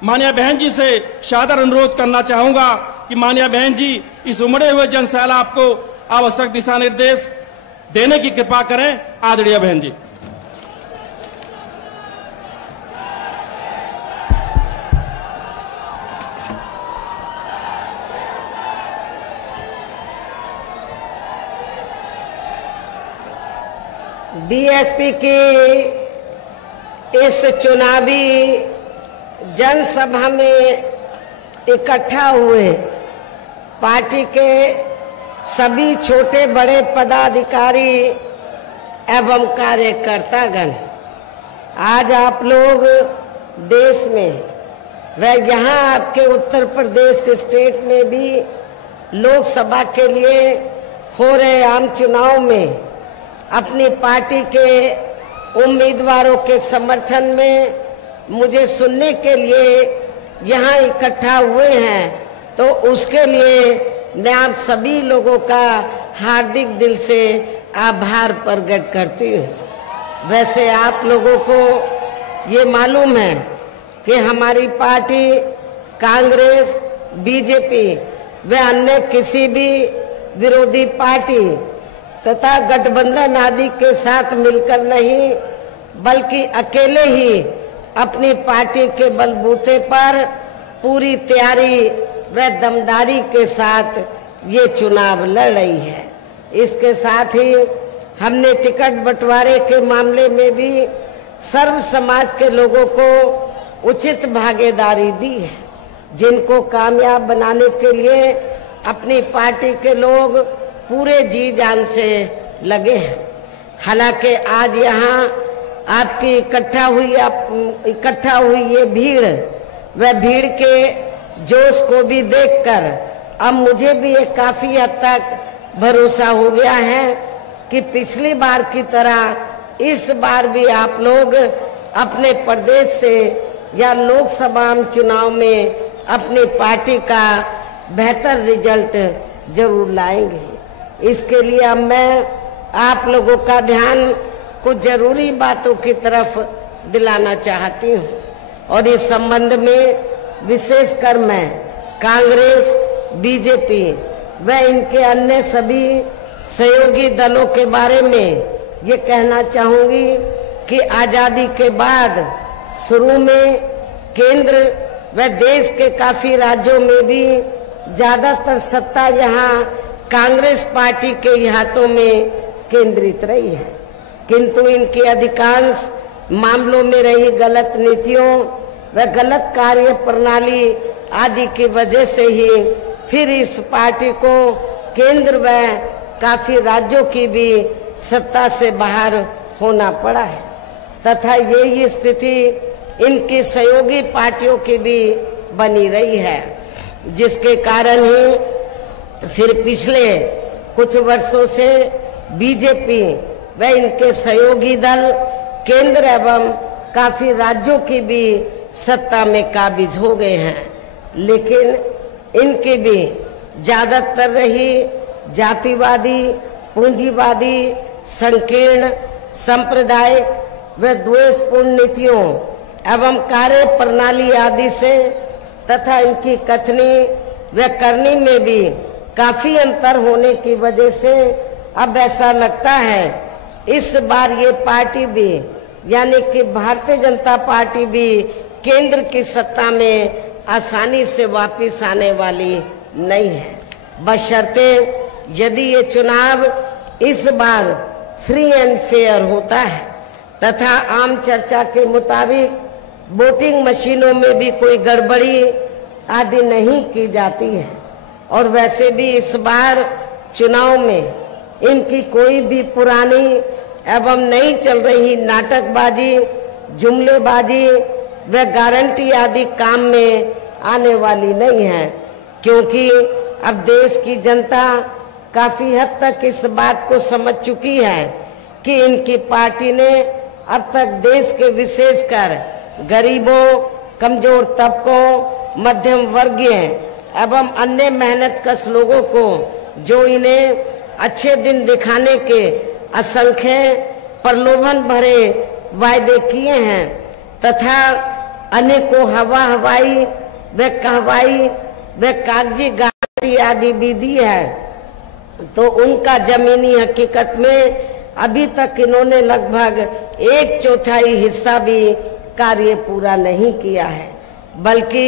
माननीय बहन जी से सादर अनुरोध करना चाहूंगा कि माननीय बहन जी इस उमड़े हुए जनसैलाब को आवश्यक दिशा निर्देश देने की कृपा करें। आदरणीय बहन जी। बीएसपी की इस चुनावी जनसभा में इकट्ठा हुए पार्टी के सभी छोटे बड़े पदाधिकारी एवं कार्यकर्तागण, आज आप लोग देश में व यहाँ आपके उत्तर प्रदेश स्टेट में भी लोकसभा के लिए हो रहे आम चुनाव में अपनी पार्टी के उम्मीदवारों के समर्थन में मुझे सुनने के लिए यहाँ इकट्ठा हुए हैं, तो उसके लिए मैं आप सभी लोगों का हार्दिक दिल से आभार प्रकट करती हूँ। वैसे आप लोगों को ये मालूम है कि हमारी पार्टी कांग्रेस, बीजेपी व अन्य किसी भी विरोधी पार्टी तथा गठबंधन आदि के साथ मिलकर नहीं, बल्कि अकेले ही अपनी पार्टी के बलबूते पर पूरी तैयारी व दमदारी के साथ ये चुनाव लड़ रही है। इसके साथ ही हमने टिकट बंटवारे के मामले में भी सर्व समाज के लोगों को उचित भागीदारी दी है, जिनको कामयाब बनाने के लिए अपनी पार्टी के लोग पूरे जी जान से लगे हैं। हालांकि आज यहाँ आपकी इकट्ठा हुई ये भीड़, वह भीड़ के जोश को भी देखकर अब मुझे भी एक काफी हद तक भरोसा हो गया है कि पिछली बार की तरह इस बार भी आप लोग अपने प्रदेश से या लोकसभा चुनाव में अपनी पार्टी का बेहतर रिजल्ट जरूर लाएंगे। इसके लिए अब मैं आप लोगों का ध्यान कुछ जरूरी बातों की तरफ दिलाना चाहती हूँ, और इस संबंध में विशेषकर मैं कांग्रेस, बीजेपी व इनके अन्य सभी सहयोगी दलों के बारे में ये कहना चाहूंगी कि आजादी के बाद शुरू में केंद्र व देश के काफी राज्यों में भी ज्यादातर सत्ता यहाँ कांग्रेस पार्टी के हाथों में केंद्रित रही है, किंतु इनकी अधिकांश मामलों में रही गलत नीतियों व गलत कार्य प्रणाली आदि की वजह से ही फिर इस पार्टी को केंद्र व काफी राज्यों की भी सत्ता से बाहर होना पड़ा है, तथा यही स्थिति इनकी सहयोगी पार्टियों की भी बनी रही है, जिसके कारण ही फिर पिछले कुछ वर्षों से बीजेपी व इनके सहयोगी दल केंद्र एवं काफी राज्यों की भी सत्ता में काबिज हो गए हैं, लेकिन इनकी भी ज्यादातर रही जातिवादी, पूंजीवादी, संकीर्ण, सांप्रदायिक व द्वेषपूर्ण नीतियों एवं कार्य प्रणाली आदि से तथा इनकी कथनी व करनी में भी काफी अंतर होने की वजह से अब ऐसा लगता है इस बार ये पार्टी भी यानी कि भारतीय जनता पार्टी भी केंद्र की सत्ता में आसानी से वापस आने वाली नहीं है, बशर्ते यदि ये चुनाव इस बार फ्री एंड फेयर होता है तथा आम चर्चा के मुताबिक वोटिंग मशीनों में भी कोई गड़बड़ी आदि नहीं की जाती है। और वैसे भी इस बार चुनाव में इनकी कोई भी पुरानी एवं नई चल रही नाटकबाजी, जुमलेबाजी व गारंटी आदि काम में आने वाली नहीं है, क्योंकि अब देश की जनता काफी हद तक इस बात को समझ चुकी है कि इनकी पार्टी ने अब तक देश के विशेषकर गरीबों, कमजोर तबकों, मध्यम वर्गीय एवं अन्य मेहनतकश लोगों को जो इन्हें अच्छे दिन दिखाने के असंख्य प्रलोभन भरे वायदे किए हैं तथा अनेकों हवाई व कहवाई व कागजी गारंटी आदि भी दी है, तो उनका जमीनी हकीकत में अभी तक इन्होंने लगभग 1/4 हिस्सा भी कार्य पूरा नहीं किया है, बल्कि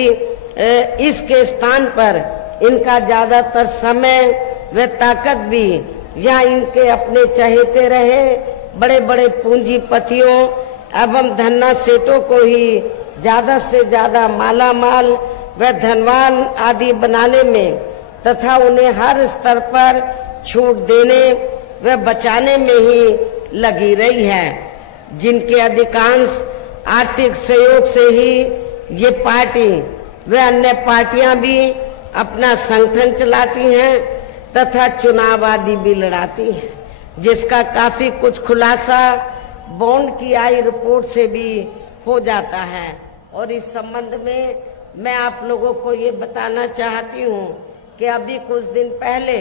इसके स्थान पर इनका ज्यादातर समय व ताकत भी यहाँ इनके अपने चहेते रहे बड़े बड़े पूंजीपतियों एवं धन्ना सेठों को ही ज्यादा से ज्यादा माला माल व धनवान आदि बनाने में तथा उन्हें हर स्तर पर छूट देने व बचाने में ही लगी रही है, जिनके अधिकांश आर्थिक सहयोग से ही ये पार्टी व अन्य पार्टियां भी अपना संगठन चलाती हैं तथा चुनाव आदि भी लड़ाती हैं, जिसका काफी कुछ खुलासा बॉन्ड की आई रिपोर्ट से भी हो जाता है। और इस संबंध में मैं आप लोगों को ये बताना चाहती हूँ कि अभी कुछ दिन पहले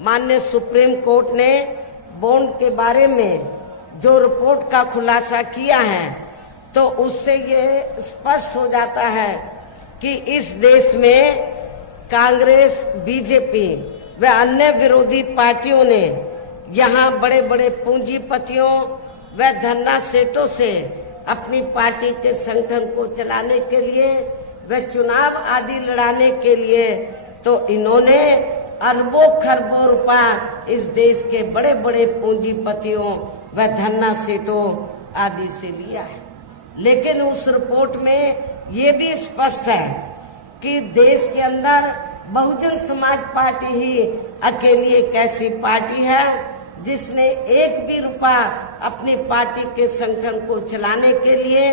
माननीय सुप्रीम कोर्ट ने बॉन्ड के बारे में जो रिपोर्ट का खुलासा किया है, तो उससे ये स्पष्ट हो जाता है कि इस देश में कांग्रेस, बीजेपी व अन्य विरोधी पार्टियों ने यहाँ बड़े बड़े पूंजीपतियों व धन्ना सेठों से अपनी पार्टी के संगठन को चलाने के लिए व चुनाव आदि लड़ाने के लिए तो इन्होंने अरबों खरबों रुपया इस देश के बड़े बड़े पूंजीपतियों व धन्ना सेठों आदि से लिया है। लेकिन उस रिपोर्ट में ये भी स्पष्ट है कि देश के अंदर बहुजन समाज पार्टी ही अकेली एक ऐसी पार्टी है जिसने एक भी रुपया अपनी पार्टी के संगठन को चलाने के लिए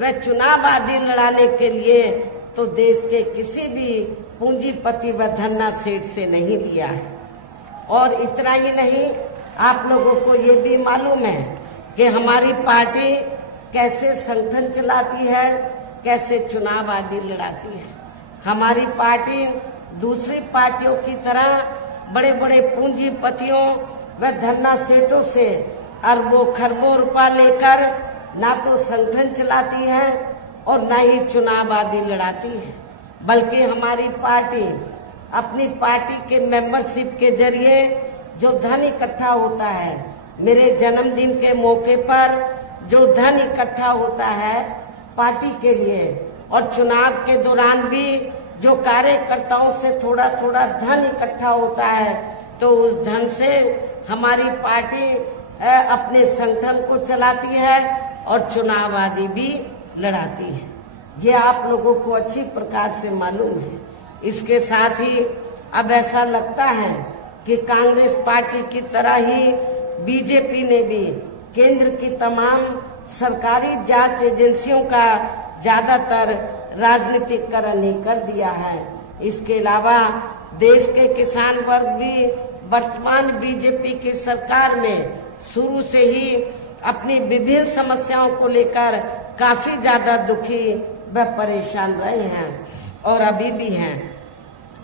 व चुनाव आदि लड़ाने के लिए तो देश के किसी भी पूंजीपति व धन्ना सेठ से नहीं लिया है। और इतना ही नहीं, आप लोगों को ये भी मालूम है कि हमारी पार्टी कैसे संगठन चलाती है, कैसे चुनाव आदि लड़ाती है। हमारी पार्टी दूसरी पार्टियों की तरह बड़े बड़े पूंजीपतियों व धन्ना सेठों से अरबों खरबों रुपया लेकर ना तो संगठन चलाती है और ना ही चुनाव आदि लड़ाती है, बल्कि हमारी पार्टी अपनी पार्टी के मेंबरशिप के जरिए जो धन इकट्ठा होता है, मेरे जन्मदिन के मौके पर जो धन इकट्ठा होता है पार्टी के लिए और चुनाव के दौरान भी जो कार्यकर्ताओं से थोड़ा थोड़ा धन इकट्ठा होता है, तो उस धन से हमारी पार्टी अपने संगठन को चलाती है और चुनाव आदि भी लड़ाती है। ये आप लोगों को अच्छी प्रकार से मालूम है। इसके साथ ही अब ऐसा लगता है कि कांग्रेस पार्टी की तरह ही बीजेपी ने भी केंद्र की तमाम सरकारी जांच एजेंसियों का ज्यादातर राजनीतिकरण ही कर दिया है। इसके अलावा देश के किसान वर्ग भी वर्तमान बीजेपी की सरकार में शुरू से ही अपनी विभिन्न समस्याओं को लेकर काफी ज्यादा दुखी व परेशान रहे हैं और अभी भी हैं।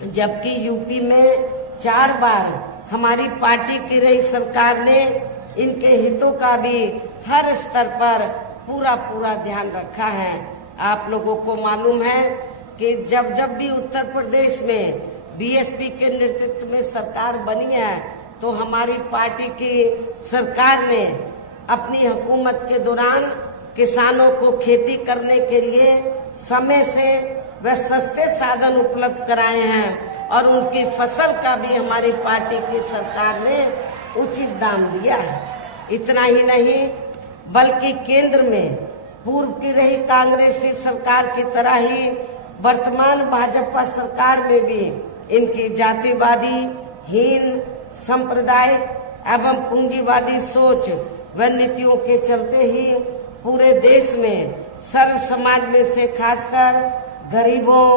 जबकि यूपी में 4 बार हमारी पार्टी की रही सरकार ने इनके हितों का भी हर स्तर पर पूरा ध्यान रखा है। आप लोगों को मालूम है कि जब भी उत्तर प्रदेश में बीएसपी के नेतृत्व में सरकार बनी है, तो हमारी पार्टी की सरकार ने अपनी हुकूमत के दौरान किसानों को खेती करने के लिए समय से व सस्ते साधन उपलब्ध कराए हैं और उनकी फसल का भी हमारी पार्टी की सरकार ने उचित दाम दिया है। इतना ही नहीं, बल्कि केंद्र में पूर्व की रही कांग्रेसी सरकार की तरह ही वर्तमान भाजपा सरकार में भी इनकी जातिवादी, हीन, सांप्रदायिक एवं पूंजीवादी सोच व नीतियों के चलते ही पूरे देश में सर्व समाज में से खासकर गरीबों,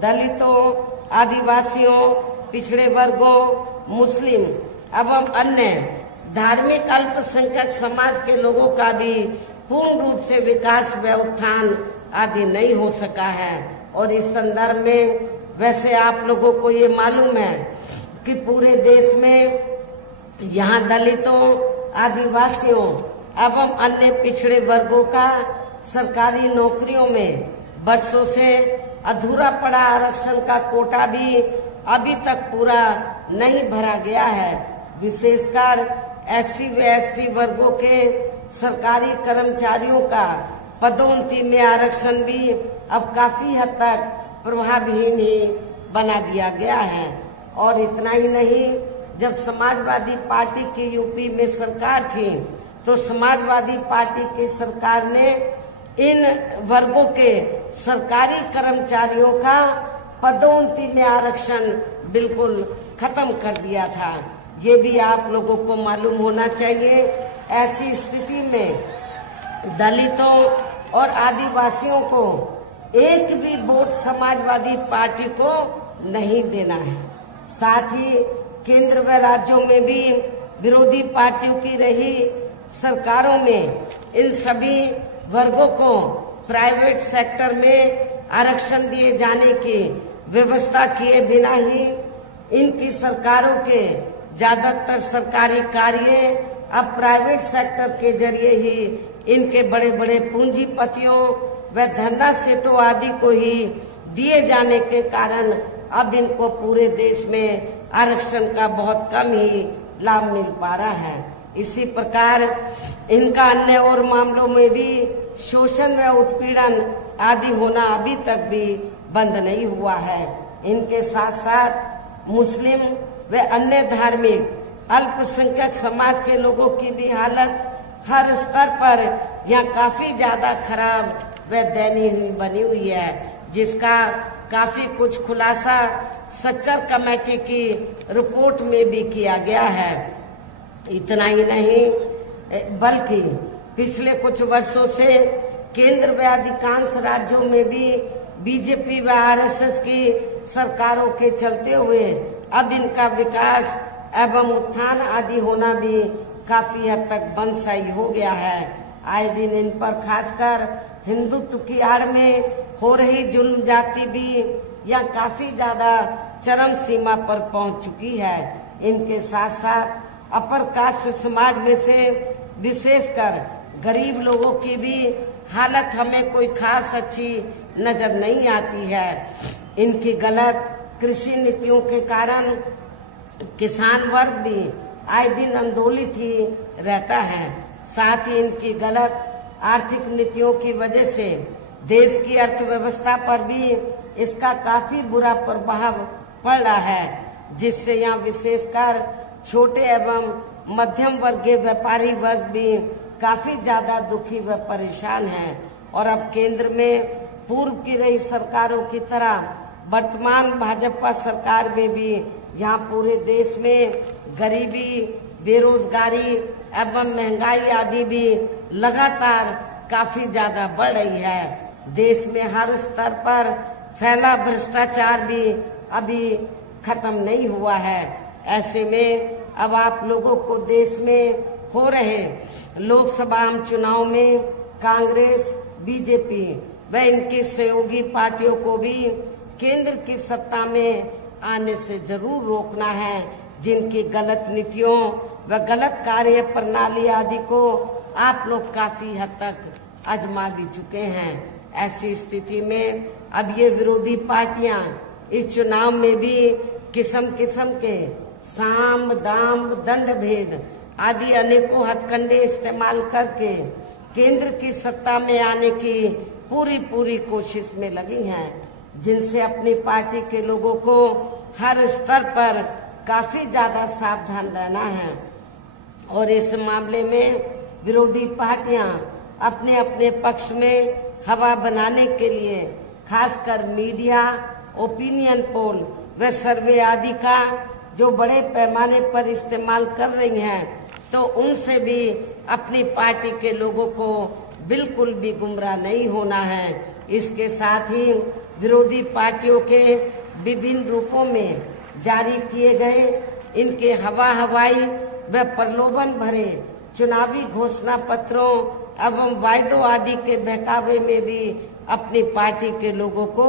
दलितों, आदिवासियों, पिछड़े वर्गों, मुस्लिम एवं अन्य धार्मिक अल्पसंख्यक समाज के लोगों का भी पूर्ण रूप से विकास व उत्थान आदि नहीं हो सका है। और इस संदर्भ में वैसे आप लोगों को ये मालूम है कि पूरे देश में यहाँ दलितों, आदिवासियों एवं अन्य पिछड़े वर्गों का सरकारी नौकरियों में वर्षों से अधूरा पड़ा आरक्षण का कोटा भी अभी तक पूरा नहीं भरा गया है। विशेषकर SC व ST वर्गों के सरकारी कर्मचारियों का पदोन्नति में आरक्षण भी अब काफी हद तक प्रभावहीन ही बना दिया गया है। और इतना ही नहीं, जब समाजवादी पार्टी की यूपी में सरकार थी तो समाजवादी पार्टी की सरकार ने इन वर्गों के सरकारी कर्मचारियों का पदोन्नति में आरक्षण बिल्कुल खत्म कर दिया था। ये भी आप लोगों को मालूम होना चाहिए। ऐसी स्थिति में दलितों और आदिवासियों को एक भी वोट समाजवादी पार्टी को नहीं देना है। साथ ही केंद्र व राज्यों में भी विरोधी पार्टियों की रही सरकारों में इन सभी वर्गों को प्राइवेट सेक्टर में आरक्षण दिए जाने की व्यवस्था किए बिना ही इनकी सरकारों के ज्यादातर सरकारी कार्य अब प्राइवेट सेक्टर के जरिए ही इनके बड़े बड़े पूंजीपतियों व धंधा सेठों आदि को ही दिए जाने के कारण अब इनको पूरे देश में आरक्षण का बहुत कम ही लाभ मिल पा रहा है। इसी प्रकार इनका अन्य और मामलों में भी शोषण व उत्पीड़न आदि होना अभी तक भी बंद नहीं हुआ है। इनके साथ साथ मुस्लिम व अन्य धार्मिक अल्पसंख्यक समाज के लोगों की भी हालत हर स्तर पर यहाँ काफी ज्यादा खराब व दयनीय बनी हुई है, जिसका काफी कुछ खुलासा सच्चर कमेटी की रिपोर्ट में भी किया गया है। इतना ही नहीं, बल्कि पिछले कुछ वर्षों से केंद्र व अधिकांश राज्यों में भी बीजेपी व RSS की सरकारों के चलते हुए अब इनका विकास एवं उत्थान आदि होना भी काफी हद तक बंदशाही हो गया है। आए दिन इन पर खासकर हिंदुत्व की आड़ में हो रही जुल्म जाति भी यह काफी ज्यादा चरम सीमा पर पहुंच चुकी है। इनके साथ साथ अपर कास्ट समाज में से विशेषकर गरीब लोगों की भी हालत हमें कोई खास अच्छी नजर नहीं आती है। इनकी गलत कृषि नीतियों के कारण किसान वर्ग भी आए दिन आंदोलित ही रहता है। साथ ही इनकी गलत आर्थिक नीतियों की वजह से देश की अर्थव्यवस्था पर भी इसका काफी बुरा प्रभाव पड़ रहा है, जिससे यहाँ विशेषकर छोटे एवं मध्यम वर्गीय व्यापारी वर्ग भी काफी ज्यादा दुखी व परेशान हैं। और अब केंद्र में पूर्व की रही सरकारों की तरह वर्तमान भाजपा सरकार में भी यहाँ पूरे देश में गरीबी, बेरोजगारी एवं महंगाई आदि भी लगातार काफी ज्यादा बढ़ रही है। देश में हर स्तर पर फैला भ्रष्टाचार भी अभी खत्म नहीं हुआ है। ऐसे में अब आप लोगों को देश में हो रहे लोकसभा चुनाव में कांग्रेस, बीजेपी व इनकी सहयोगी पार्टियों को भी केंद्र की सत्ता में आने से जरूर रोकना है, जिनकी गलत नीतियों व गलत कार्य प्रणाली आदि को आप लोग काफी हद तक आजमा भी चुके हैं। ऐसी स्थिति में अब ये विरोधी पार्टियां इस चुनाव में भी किस्म किस्म के साम, दाम, दंड भेद आदि अनेकों हथकंडे इस्तेमाल करके केंद्र की सत्ता में आने की पूरी कोशिश में लगी हैं, जिनसे अपनी पार्टी के लोगों को हर स्तर पर काफी ज्यादा सावधान रहना है। और इस मामले में विरोधी पार्टियां अपने अपने पक्ष में हवा बनाने के लिए खासकर मीडिया, ओपिनियन पोल व सर्वे आदि का जो बड़े पैमाने पर इस्तेमाल कर रही हैं, तो उनसे भी अपनी पार्टी के लोगों को बिल्कुल भी गुमराह नहीं होना है। इसके साथ ही विरोधी पार्टियों के विभिन्न रूपों में जारी किए गए इनके हवाई व प्रलोभन भरे चुनावी घोषणा पत्रों एवं वायदों आदि के बहकावे में भी अपनी पार्टी के लोगों को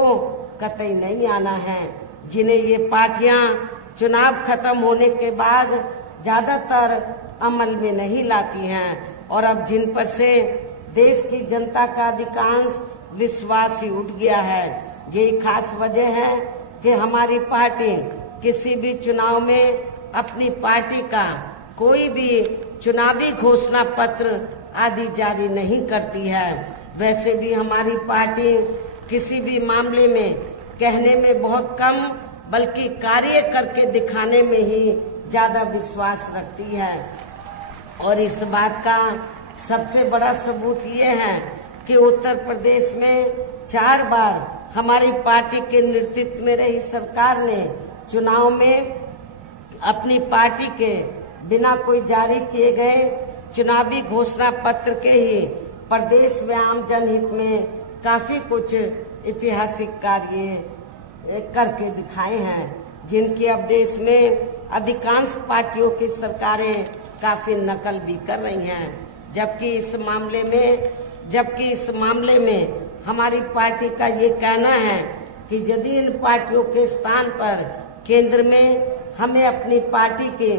कतई नहीं आना है, जिन्हें ये पार्टियां चुनाव खत्म होने के बाद ज्यादातर अमल में नहीं लाती हैं। और अब जिन पर से देश की जनता का अधिकांश विश्वास ही उठ गया है। यही खास वजह है कि हमारी पार्टी किसी भी चुनाव में अपनी पार्टी का कोई भी चुनावी घोषणा पत्र आदि जारी नहीं करती है। वैसे भी हमारी पार्टी किसी भी मामले में कहने में बहुत कम बल्कि कार्य करके दिखाने में ही ज्यादा विश्वास रखती है। और इस बात का सबसे बड़ा सबूत ये है कि उत्तर प्रदेश में 4 बार हमारी पार्टी के नेतृत्व में रही सरकार ने चुनाव में अपनी पार्टी के बिना कोई जारी किए गए चुनावी घोषणा पत्र के ही प्रदेश व आम जनहित में काफी कुछ ऐतिहासिक कार्य करके दिखाए हैं, जिनकी अब देश में अधिकांश पार्टियों की सरकारें काफी नकल भी कर रही हैं। जबकि इस मामले में हमारी पार्टी का ये कहना है कि यदि इन पार्टियों के स्थान पर केंद्र में हमें अपनी पार्टी की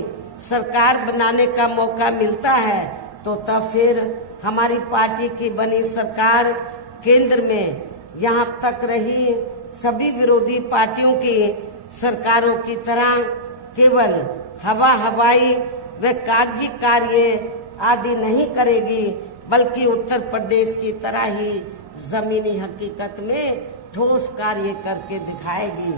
सरकार बनाने का मौका मिलता है तो तब फिर हमारी पार्टी की बनी सरकार केंद्र में यहाँ तक रही सभी विरोधी पार्टियों की सरकारों की तरह केवल हवाई व कागजी कार्य आदि नहीं करेगी, बल्कि उत्तर प्रदेश की तरह ही जमीनी हकीकत में ठोस कार्य करके दिखाएगी।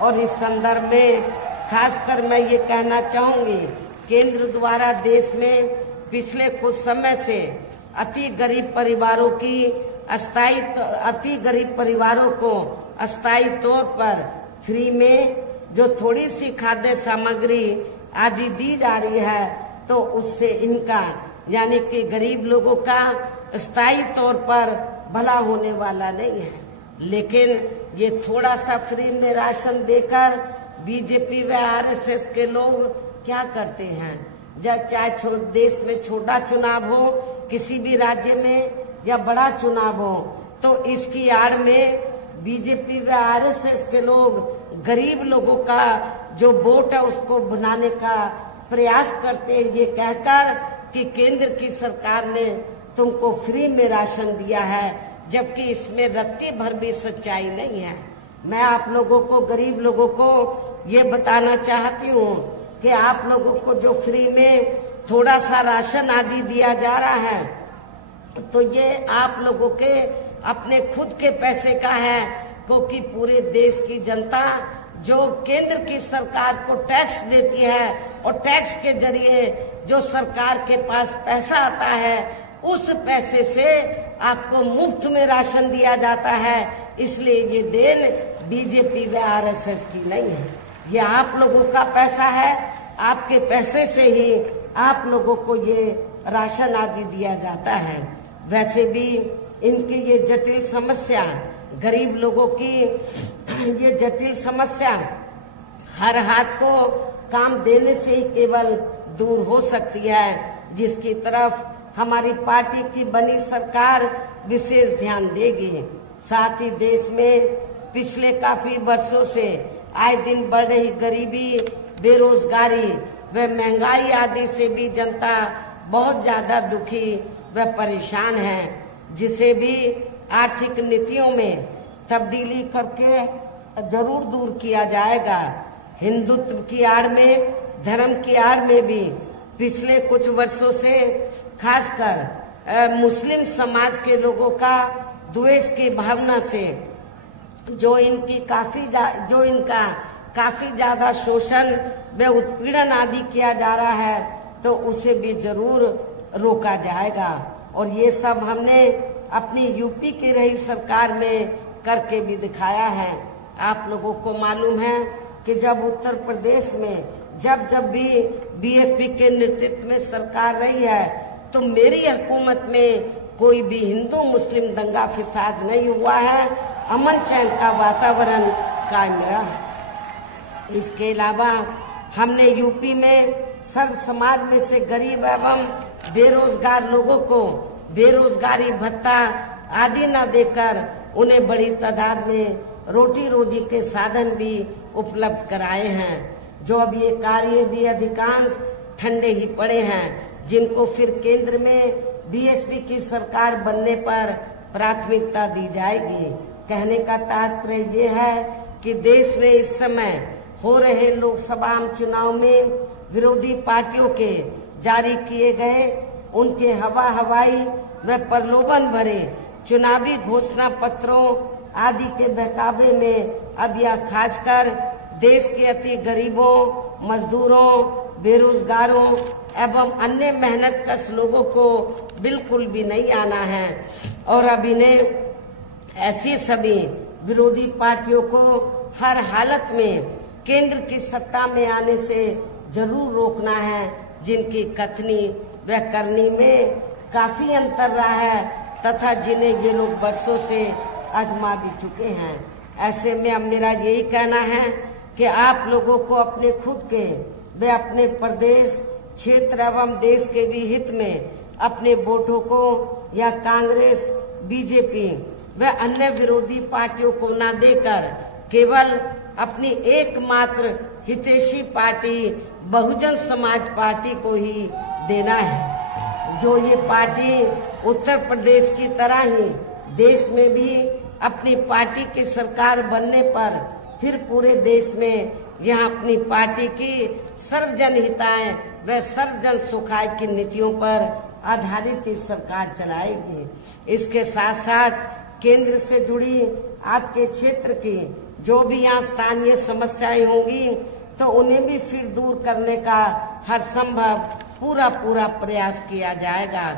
और इस संदर्भ में खासकर मैं ये कहना चाहूंगी, केंद्र द्वारा देश में पिछले कुछ समय से अति गरीब परिवारों को अस्थायी तौर पर फ्री में जो थोड़ी सी खाद्य सामग्री आदि दी जा रही है, तो उससे इनका यानी कि गरीब लोगों का स्थायी तौर पर भला होने वाला नहीं है। लेकिन ये थोड़ा सा फ्री में राशन देकर बीजेपी व आरएसएस के लोग क्या करते हैं, जब चाहे देश में छोटा चुनाव हो, किसी भी राज्य में या बड़ा चुनाव हो, तो इसकी आड़ में बीजेपी व आरएसएस के लोग गरीब लोगों का जो वोट है उसको बनाने का प्रयास करते हैं, ये कहकर कि केंद्र की सरकार ने तुमको फ्री में राशन दिया है, जबकि इसमें रत्ती भर भी सच्चाई नहीं है। मैं आप लोगों को, गरीब लोगों को ये बताना चाहती हूँ कि आप लोगों को जो फ्री में थोड़ा सा राशन आदि दिया जा रहा है, तो ये आप लोगों के अपने खुद के पैसे का है, क्योंकि पूरे देश की जनता जो केंद्र की सरकार को टैक्स देती है और टैक्स के जरिए जो सरकार के पास पैसा आता है, उस पैसे से आपको मुफ्त में राशन दिया जाता है। इसलिए ये देन बीजेपी व आरएसएस की नहीं है, ये आप लोगों का पैसा है। आपके पैसे से ही आप लोगों को ये राशन आदि दिया जाता है। वैसे भी इनकी ये जटिल समस्या, गरीब लोगों की ये जटिल समस्या हर हाथ को काम देने से ही केवल दूर हो सकती है, जिसकी तरफ हमारी पार्टी की बनी सरकार विशेष ध्यान देगी। साथ ही देश में पिछले काफी वर्षों से आए दिन बढ़ रही गरीबी, बेरोजगारी व महंगाई आदि से भी जनता बहुत ज्यादा दुखी व परेशान है, जिसे भी आर्थिक नीतियों में तब्दीली करके जरूर दूर किया जाएगा। हिंदुत्व की आड़ में, धर्म की आड़ में भी पिछले कुछ वर्षों से खासकर मुस्लिम समाज के लोगों का द्वेष की भावना से जो इनका काफी ज्यादा शोषण व उत्पीड़न आदि किया जा रहा है, तो उसे भी जरूर रोका जाएगा। और ये सब हमने अपनी यूपी की रही सरकार में करके भी दिखाया है। आप लोगों को मालूम है कि जब उत्तर प्रदेश में जब भी बीएसपी के नेतृत्व में सरकार रही है, तो मेरी हुकूमत में कोई भी हिंदू मुस्लिम दंगा फिसाद नहीं हुआ है, अमन चैन का वातावरण कायम रहा। इसके अलावा हमने यूपी में सर्व समाज में से गरीब एवं बेरोजगार लोगों को बेरोजगारी भत्ता आदि न देकर उन्हें बड़ी तादाद में रोटी रोजी के साधन भी उपलब्ध कराए हैं। जो अब ये कार्य भी अधिकांश ठंडे ही पड़े हैं, जिनको फिर केंद्र में बीएसपी की सरकार बनने पर प्राथमिकता दी जाएगी। कहने का तात्पर्य ये है कि देश में इस समय हो रहे लोकसभा आम चुनाव में विरोधी पार्टियों के जारी किए गए उनके हवाई व प्रलोभन भरे चुनावी घोषणा पत्रों आदि के बहकावे में अब यह खासकर देश के अति गरीबों, मजदूरों, बेरोजगारों एवं अन्य मेहनतकश लोगों को बिल्कुल भी नहीं आना है और अब इन्हें ऐसी सभी विरोधी पार्टियों को हर हालत में केंद्र की सत्ता में आने से जरूर रोकना है, जिनकी कथनी व करनी में काफी अंतर रहा है तथा जिन्हें ये लोग वर्षों से आजमा भी चुके हैं। ऐसे में अब मेरा यही कहना है कि आप लोगों को अपने खुद के व अपने प्रदेश, क्षेत्र एवं देश के भी हित में अपने वोटों को या कांग्रेस, बीजेपी व अन्य विरोधी पार्टियों को न देकर केवल अपनी एकमात्र हितैषी पार्टी बहुजन समाज पार्टी को ही देना है, जो ये पार्टी उत्तर प्रदेश की तरह ही देश में भी अपनी पार्टी की सरकार बनने पर फिर पूरे देश में यहाँ अपनी पार्टी की सर्वजन हिताय व सर्वजन सुखाय की नीतियों पर आधारित ही सरकार चलाएगी। इसके साथ साथ केंद्र से जुड़ी आपके क्षेत्र की जो भी यहाँ स्थानीय समस्याएं होंगी तो उन्हें भी फिर दूर करने का हर संभव पूरा प्रयास किया जाएगा।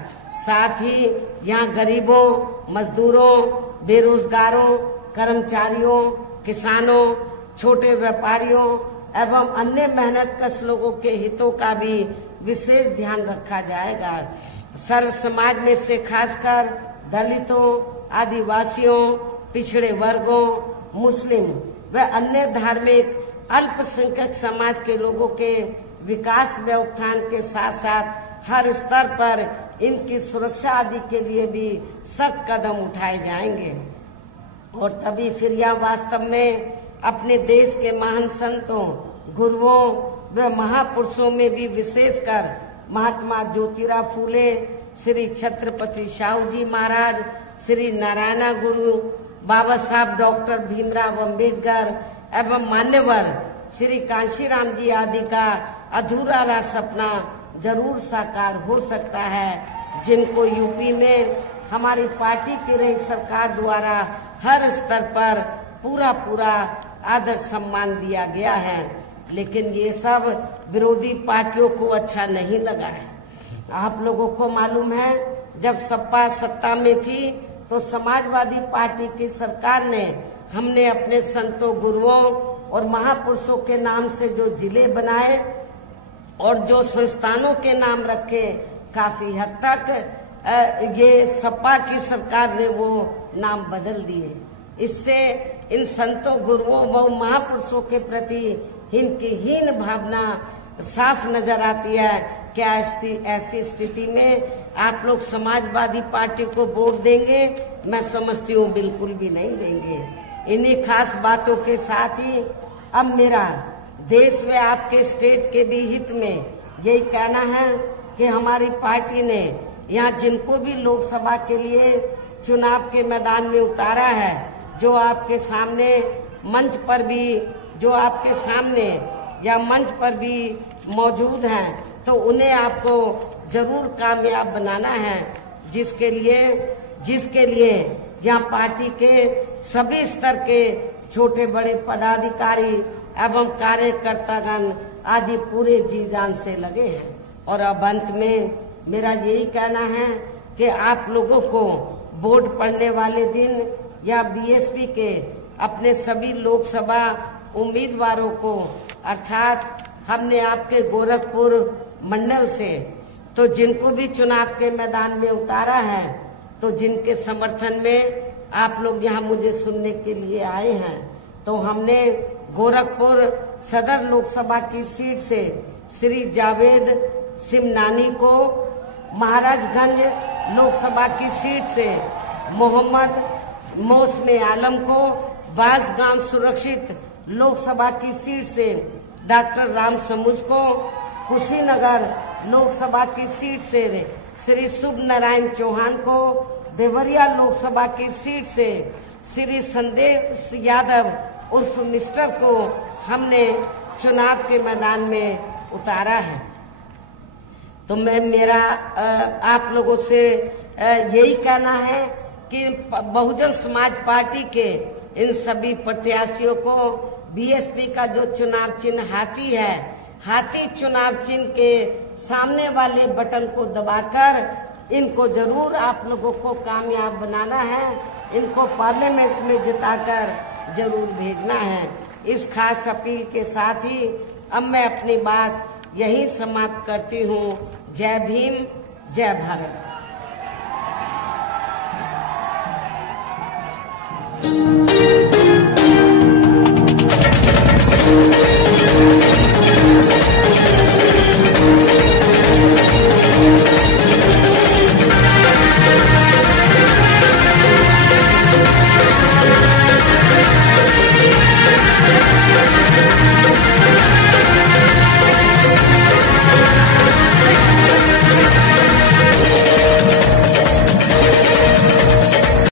साथ ही यहाँ गरीबों, मजदूरों, बेरोजगारों, कर्मचारियों, किसानों, छोटे व्यापारियों एवं अन्य मेहनतकश लोगों के हितों का भी विशेष ध्यान रखा जाएगा। सर्व समाज में से खासकर दलितों, आदिवासियों, पिछड़े वर्गों, मुस्लिम व अन्य धार्मिक अल्पसंख्यक समाज के लोगों के विकास व उत्थान के साथ साथ हर स्तर पर इनकी सुरक्षा आदि के लिए भी सख्त कदम उठाए जाएंगे और तभी फिर यह वास्तव में अपने देश के महान संतों, गुरुओं व महापुरुषों में भी विशेषकर महात्मा ज्योतिराव फूले, श्री छत्रपति शाहू जी महाराज, श्री नारायण गुरु, बाबा साहब डॉक्टर भीमराव अंबेडकर एवं मान्यवर श्री कांशीराम जी आदि का अधूरा रहा सपना जरूर साकार हो सकता है, जिनको यूपी में हमारी पार्टी की रही सरकार द्वारा हर स्तर पर पूरा आदर सम्मान दिया गया है। लेकिन ये सब विरोधी पार्टियों को अच्छा नहीं लगा है। आप लोगों को मालूम है जब सपा सत्ता में थी तो समाजवादी पार्टी की सरकार ने हमने अपने संतों, गुरुओं और महापुरुषों के नाम से जो जिले बनाए और जो संस्थानों के नाम रखे, काफी हद तक ये सपा की सरकार ने वो नाम बदल दिए। इससे इन संतों, गुरुओं व महापुरुषों के प्रति इनकी हीन भावना साफ नजर आती है। क्या ऐसी स्थिति में आप लोग समाजवादी पार्टी को वोट देंगे? मैं समझती हूँ बिल्कुल भी नहीं देंगे। इन्हीं खास बातों के साथ ही अब मेरा देश में आपके स्टेट के भी हित में यही कहना है कि हमारी पार्टी ने यहाँ जिनको भी लोकसभा के लिए चुनाव के मैदान में उतारा है, जो आपके सामने मंच पर भी, जो आपके सामने या मंच पर भी मौजूद हैं, तो उन्हें आपको जरूर कामयाब बनाना है, जिसके लिए यहाँ पार्टी के सभी स्तर के छोटे बड़े पदाधिकारी एवं कार्यकर्तागण आदि पूरे जी जान से लगे हैं। और अब अंत में मेरा यही कहना है कि आप लोगों को वोट पड़ने वाले दिन या बीएसपी के अपने सभी लोकसभा उम्मीदवारों को, अर्थात हमने आपके गोरखपुर मंडल से तो जिनको भी चुनाव के मैदान में उतारा है, तो जिनके समर्थन में आप लोग यहाँ मुझे सुनने के लिए आए हैं, तो हमने गोरखपुर सदर लोकसभा की सीट से श्री जावेद सिमनानी को, महाराजगंज लोकसभा की सीट से मोहम्मद मौसमे आलम को, बांसगांव सुरक्षित लोकसभा की सीट से डॉक्टर राम समुज को, कुशीनगर लोकसभा की सीट से श्री शुभ नारायण चौहान को देवरिया लोकसभा की सीट से श्री संदेश यादव उर्फ मिस्टर को हमने चुनाव के मैदान में उतारा है। तो मेरा आप लोगों से यही कहना है कि बहुजन समाज पार्टी के इन सभी प्रत्याशियों को बीएसपी का जो चुनाव चिन्ह हाथी है, हाथी चुनाव चिन्ह के सामने वाले बटन को दबाकर इनको जरूर आप लोगों को कामयाब बनाना है, इनको पार्लियामेंट में जिताकर जरूर भेजना है। इस खास अपील के साथ ही अब मैं अपनी बात यही समाप्त करती हूँ। जय भीम, जय भारत।